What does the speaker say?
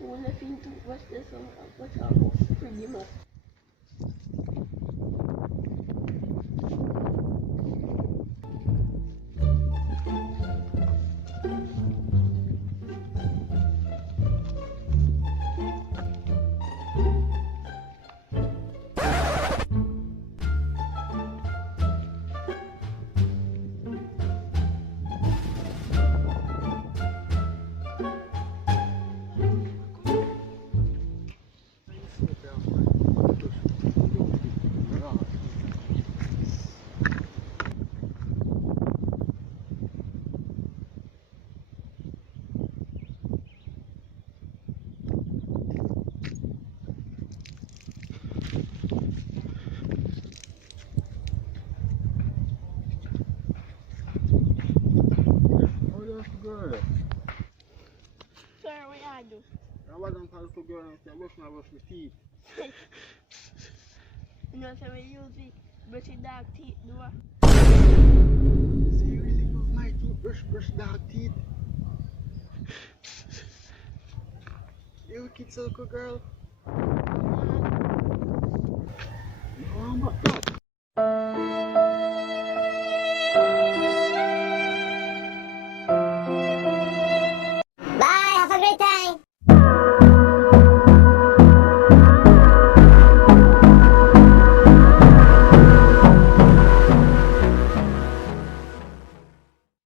When I feel too much, there's some much almost pretty much. Girl. Sir, what I do? I wasn't called to girl and say, brush my teeth. You know, so we use it, brush your dog teeth, do I? So you really use my toothbrush, brush dog teeth? You wicked circle girl.